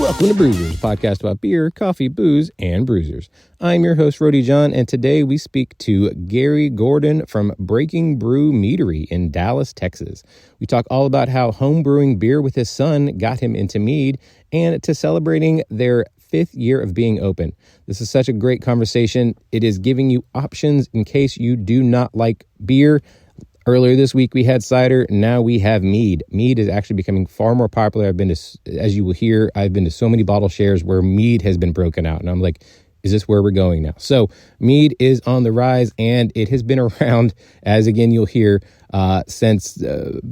Welcome to Brewsers, a podcast about beer, coffee, booze, and bruisers. I'm your host, Rody John, and today we speak to Gary Gordon from Brew Meadery in Dallas, Texas. We talk all about how home brewing beer with his son got him into mead and to celebrating their 5th year of being open. This is such a great conversation. It is giving you options in case you do not like beer. Earlier this week, we had cider. Now we have mead. Mead is actually becoming far more popular. I've been to, as you will hear, I've been to so many bottle shares where mead has been broken out. And I'm like, is this where we're going now? So mead is on the rise, and it has been around, as again you'll hear, since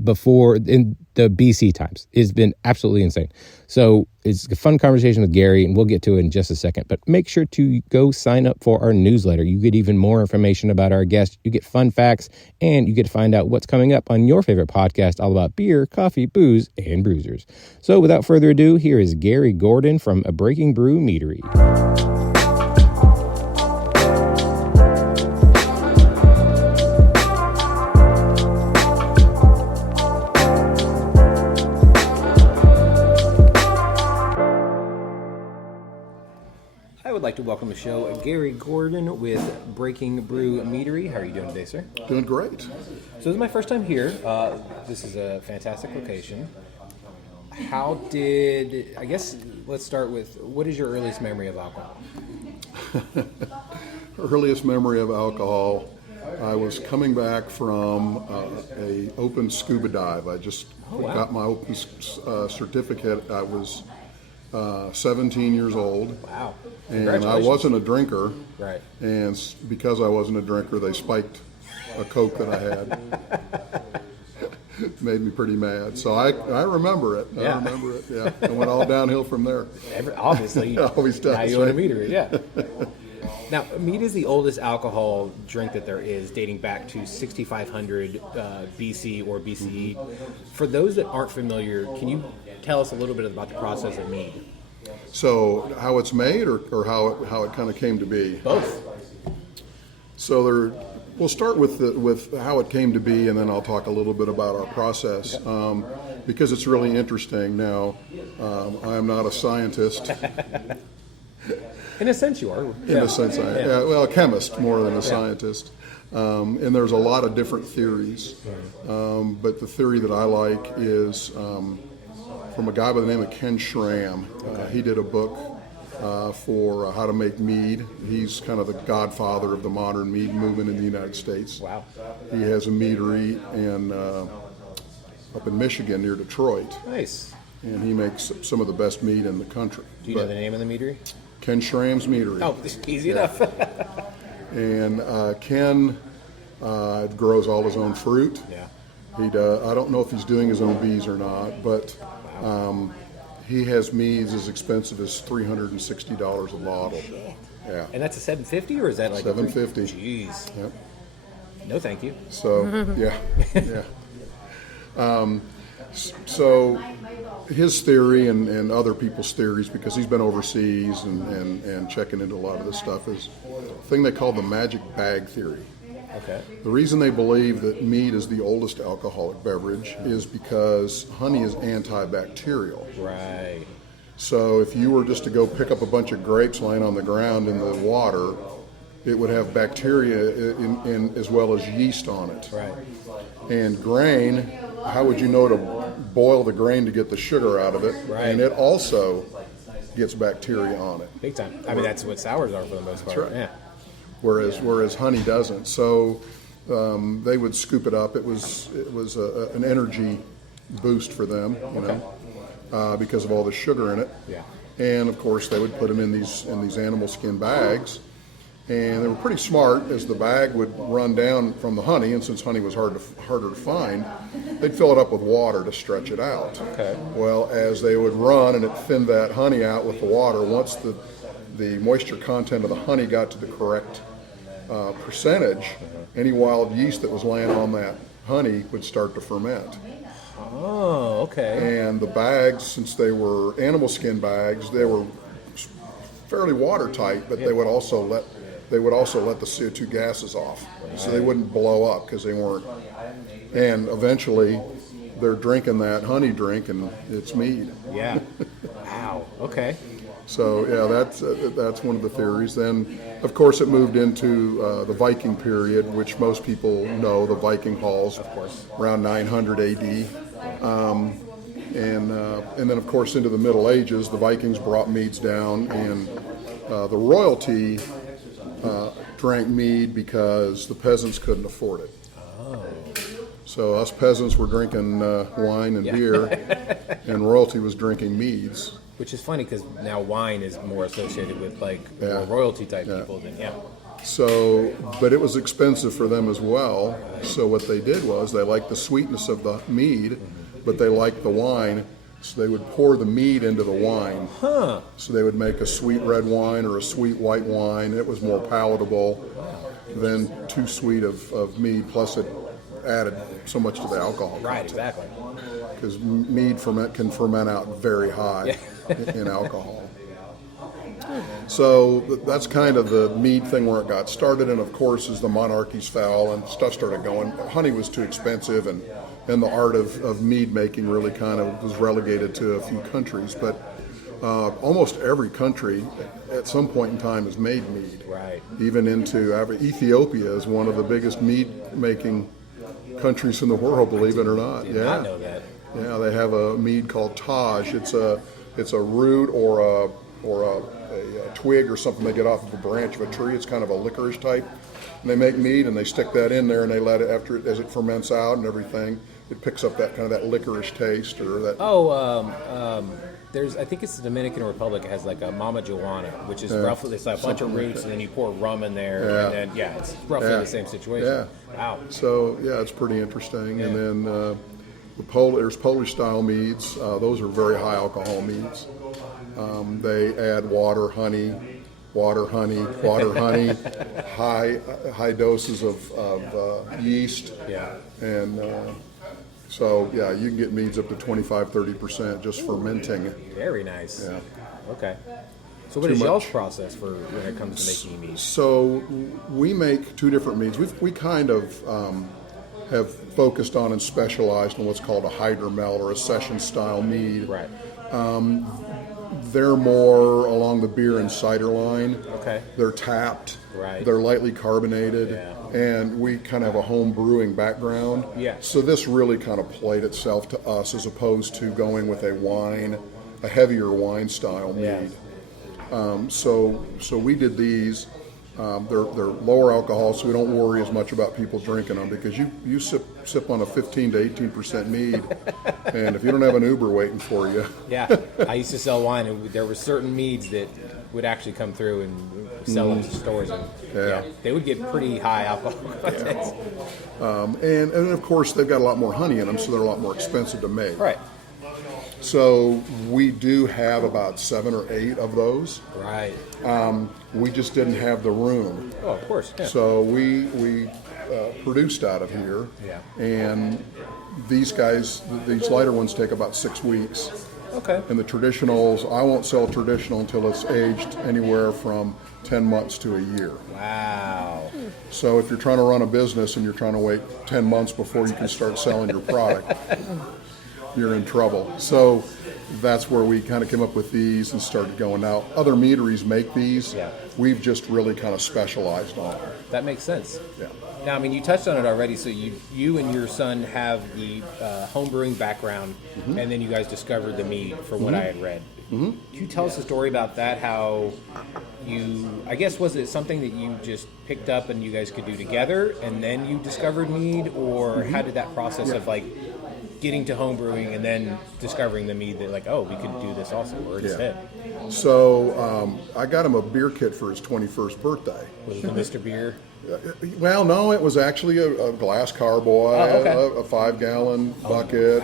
before in the BC times. It's been absolutely insane. So it's a fun conversation with Gary, and we'll get to it in just a second. But make sure to go sign up for our newsletter. You get even more information about our guests. You get fun facts, and you get to find out what's coming up on your favorite podcast all about beer, coffee, booze, and bruisers. So without further ado, here is Gary Gordon from Brew Meadery. I would like to welcome to the show Gary Gordon with Brew Meadery. How are you doing today, sir? Doing great. So this is my first time here. This is a fantastic location. I guess let's start with, what is your earliest memory of alcohol? Earliest memory of alcohol, I was coming back from a open scuba dive. I just got my open certificate. I was 17 years old. Wow. And I wasn't a drinker. Right. And because I wasn't a drinker, they spiked a Coke that I had. Made me pretty mad. So I remember it. Yeah. I remember it, yeah. It went all downhill from there. Obviously. It always does. Now you own a meadery, yeah. Now, mead is the oldest alcohol drink that there is, dating back to 6500 BC or BCE. For those that aren't familiar, can you tell us a little bit about the process of mead? So how it's made, or how it kind of came to be? Both. So we'll start with how it came to be, and then I'll talk a little bit about our process, because it's really interesting. Now, I am not a scientist. In a sense, you are. In a sense, a chemist more than a scientist. And there's a lot of different theories, but the theory that I like is from a guy by the name of Ken Schramm. He did a book for how to make mead. He's kind of the godfather of the modern mead movement in the United States. Wow. He has a meadery up in Michigan near Detroit. Nice. And he makes some of the best mead in the country. Do you know the name of the meadery? Ken Schramm's Meadery. Oh, easy enough. And Ken grows all his own fruit. Yeah. I don't know if he's doing his own bees or not, but he has meads as expensive as $360 a bottle. Shit. Yeah. And that's a $750, or is that like $750? Jeez. Yep. No, thank you. So yeah. So his theory and other people's theories, because he's been overseas and checking into a lot of this stuff, is a thing they call the magic bag theory. Okay. The reason they believe that mead is the oldest alcoholic beverage is because honey is antibacterial. Right. So if you were just to go pick up a bunch of grapes laying on the ground in the water, it would have bacteria in as well as yeast on it. Right. And grain, how would you know to boil the grain to get the sugar out of it? Right. And it also gets bacteria on it. Big time. I mean, that's what sours are for the most part. That's right. Yeah. Whereas honey doesn't. So they would scoop it up. It was an energy boost for them, because of all the sugar in it. Yeah. And of course they would put them in these animal skin bags, and they were pretty smart. As the bag would run down from the honey, and since honey was harder to find, they'd fill it up with water to stretch it out. Okay. Well, as they would run and it thinned that honey out with the water, once the moisture content of the honey got to the correct percentage, any wild yeast that was laying on that honey would start to ferment. Oh, okay. And the bags, since they were animal skin bags, they were fairly watertight, but they would also let the CO2 gases off, so they wouldn't blow up because they weren't. And eventually, they're drinking that honey drink, and it's mead. Yeah. Wow. Wow. Okay. So that's one of the theories. Then, of course, it moved into the Viking period, which most people know, the Viking halls, Of course. around 900 A.D. And then, of course, into the Middle Ages, the Vikings brought meads down, and the royalty drank mead because the peasants couldn't afford it. Oh. So us peasants were drinking wine and beer, and royalty was drinking meads. Which is funny because now wine is more associated with like more royalty type people than So, but it was expensive for them as well. So what they did was they liked the sweetness of the mead, but they liked the wine. So they would pour the mead into the wine. Huh. So they would make a sweet red wine or a sweet white wine. It was more palatable than too sweet of mead. Plus it added so much to the alcohol. Right, exactly. Because mead can ferment out very high in alcohol. So that's kind of the mead thing where it got started. And of course, as the monarchies fell and stuff started going, honey was too expensive, and the art of mead making really kind of was relegated to a few countries. But almost every country at some point in time has made mead. Right. Even into Ethiopia is one of the biggest mead making countries in the world, believe it or not. Did not know that. Yeah, they have a mead called Taj. It's a root or a twig or something they get off of a branch of a tree. It's kind of a licorice type. And they make mead and they stick that in there and they let it, as it ferments out and everything, it picks up that kind of that licorice taste or that. I think it's the Dominican Republic. It has like a Mama Joanna, which is roughly, it's like a bunch of roots and then you pour rum in there and then, it's roughly the same situation. Yeah. Wow. So, it's pretty interesting. Yeah. And then there's Polish style meads. Those are very high alcohol meads. They add water, honey, high doses of yeast. Yeah. And so, you can get meads up to 25-30% just fermenting. Very nice. Yeah. Okay. So what is y'all's process for when it comes to making mead? So we make two different meads. We kind of have focused on and specialized in what's called a hydromel or a session style mead. Right. They're more along the beer and cider line. Okay. They're tapped. Right. They're lightly carbonated. Yeah. And we kind of have a home brewing background. Yeah. So this really kind of played itself to us as opposed to going with a heavier wine style mead. Yeah. So we did these. They're lower alcohol, so we don't worry as much about people drinking them because you sip on a 15 to 18% mead, and if you don't have an Uber waiting for you. Yeah, I used to sell wine, and there were certain meads that would actually come through and sell them to stores, and they would get pretty high alcohol contents. And of course they've got a lot more honey in them, so they're a lot more expensive to make. Right. So we do have about 7 or 8 of those. Right. We just didn't have the room. Oh, of course. Yeah. So we produced out of here. Yeah. And these lighter ones take about 6 weeks. Okay. And the traditionals, I won't sell traditional until it's aged anywhere from 10 months to a year. Wow. So if you're trying to run a business and you're trying to wait 10 months before you can start selling your product, you're in trouble. So that's where we kind of came up with these and started going. Now, other meaderies make these. Yeah. We've just really kind of specialized on it. That makes sense. Yeah. Now, I mean, you touched on it already. So you and your son have the home brewing background, and then you guys discovered the mead, from what I had read. Mm-hmm. Can you tell us a story about that? How I guess, was it something that you just picked up and you guys could do together, and then you discovered mead, or how did that process of like getting to home brewing and then discovering the mead that like, oh, we could do this also, or just hit? So I got him a beer kit for his 21st birthday. Was it the Mr. Beer? Well, no, it was actually a glass carboy, a 5-gallon bucket,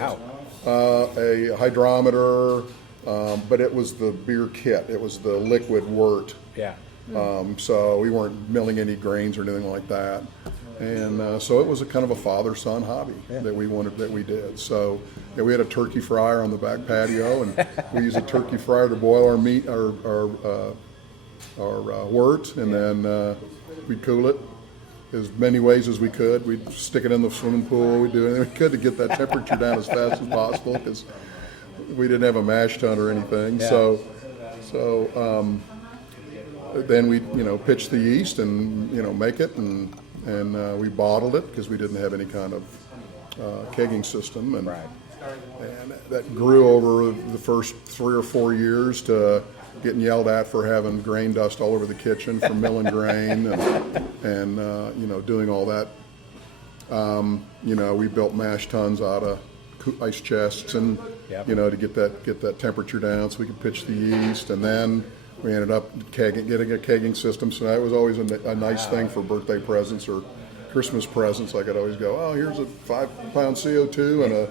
a hydrometer, but it was the beer kit. It was the liquid wort. Yeah. So we weren't milling any grains or anything like that. And so it was a kind of a father-son hobby that we did. So we had a turkey fryer on the back patio, and we used a turkey fryer to boil our meat, our wort, and then we'd cool it as many ways as we could. We'd stick it in the swimming pool. We'd do anything we could to get that temperature down as fast as possible, because we didn't have a mash tun or anything. Yeah. So then we pitch the yeast and make it, and we bottled it because we didn't have any kind of kegging system, and that grew over the first 3 or 4 years to getting yelled at for having grain dust all over the kitchen from milling grain, and doing all that. We built mash tuns out of ice chests, and to get that temperature down so we could pitch the yeast, and then we ended up getting a kegging system. So that was always a nice thing for birthday presents or Christmas presents. I could always go, oh, here's a 5-pound CO2 and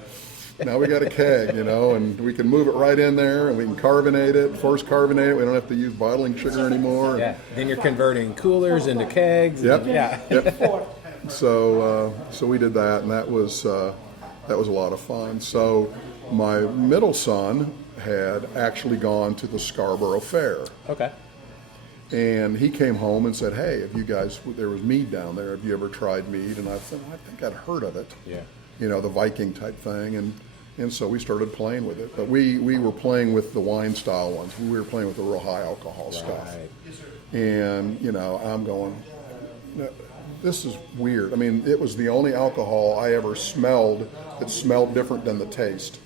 now we got a keg, and we can move it right in there, and we can carbonate it, force carbonate it. We don't have to use bottling sugar anymore. Yeah. Then you're converting coolers into kegs. Yep. Yep. So we did that, and that was a lot of fun. So my middle son had actually gone to the Scarborough Fair. Okay. And he came home and said, hey, there was mead down there. Have you ever tried mead? And I said, I think I'd heard of it. Yeah. The Viking type thing. And so we started playing with it. But we were playing with the wine style ones. We were playing with the real high alcohol stuff. And, I'm going, this is weird. I mean, it was the only alcohol I ever smelled that smelled different than the taste.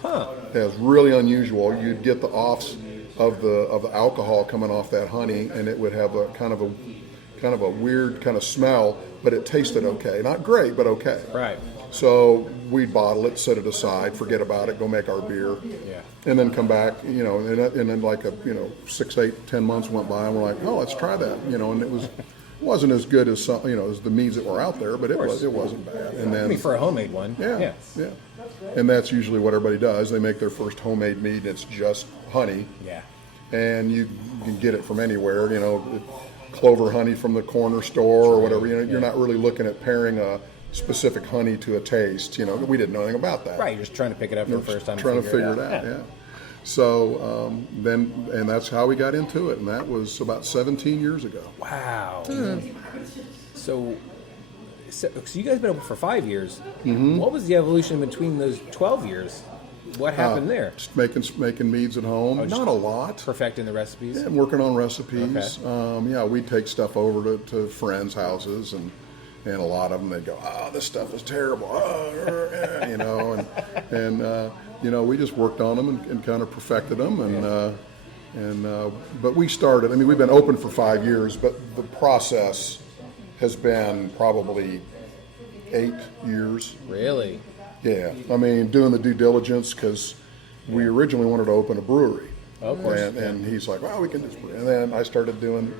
Huh. It was really unusual. You'd get the offs of the alcohol coming off that honey, and it would have a kind of a weird kind of smell, but it tasted okay. Not great, but okay. Right. So we'd bottle it, set it aside, forget about it, go make our beer, and then come back, and then like 6, 8, 10 months went by, and we're like, oh, let's try that, and it wasn't as good as some, as the meads that were out there, but it wasn't bad. And then for a homemade one. Yeah. And that's usually what everybody does. They make their first homemade mead, and it's just honey. Yeah. And you can get it from anywhere, clover honey from the corner store or whatever. You're not really looking at pairing a specific honey to a taste. We didn't know anything about that. Right, you're just trying to pick it up for the first time. Trying to figure it out, yeah. So and that's how we got into it, and that was about 17 years ago. Wow. So you guys have been open for 5 years. Mm-hmm. What was the evolution between those 12 years? What happened there? Just making meads at home. Not a lot. Perfecting the recipes? Yeah, working on recipes. Okay. We'd take stuff over to friends' houses, and a lot of them, they'd go, oh, this stuff is terrible. We just worked on them and kind of perfected them. But we started, we've been open for 5 years, but the process has been probably 8 years. Really? Yeah, doing the due diligence, because we originally wanted to open a brewery. Of course. And he's like, well, we can just brew. And then I started doing,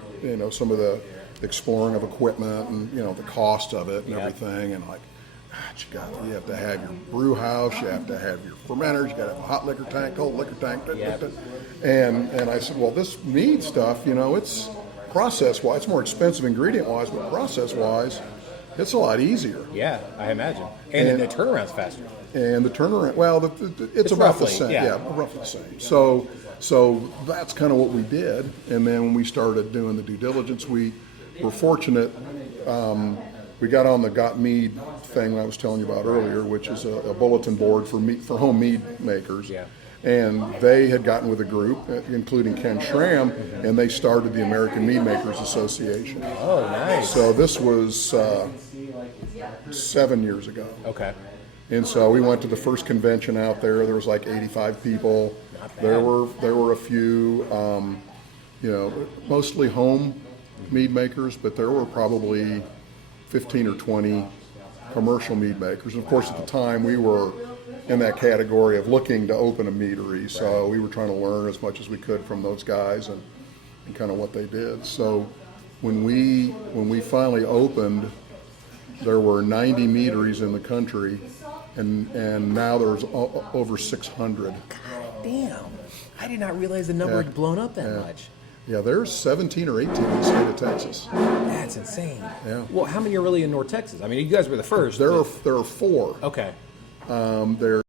some of the exploring of equipment and, the cost of it and everything. And like, you have to have your brew house, you have to have your fermenters, you got to have a hot liquor tank, cold liquor tank. And I said, well, this mead stuff, it's process-wise, it's more expensive ingredient-wise, but process-wise, it's a lot easier. Yeah, I imagine. And the turnaround's faster. And the turnaround, well, it's about roughly the same. Yeah, roughly the same. So that's kind of what we did. And then when we started doing the due diligence, we were fortunate. We got on the Got Mead thing I was telling you about earlier, which is a bulletin board for home mead makers. Yeah. And they had gotten with a group, including Ken Schramm, and they started the American Mead Makers Association. Oh, nice. So this was 7 years ago. Okay. And so we went to the first convention out there. There was like 85 people. There were a few, mostly home mead makers, but there were probably 15 or 20 commercial mead makers. And of course, at the time, we were in that category of looking to open a meadery. So we were trying to learn as much as we could from those guys and kind of what they did. So when we finally opened, there were 90 meaderies in the country, and now there's over 600. God damn. I did not realize the number had blown up that much. Yeah, there's 17 or 18 in the state of Texas. That's insane. Yeah. Well, how many are really in North Texas? You guys were the first. There are 4. Okay. There's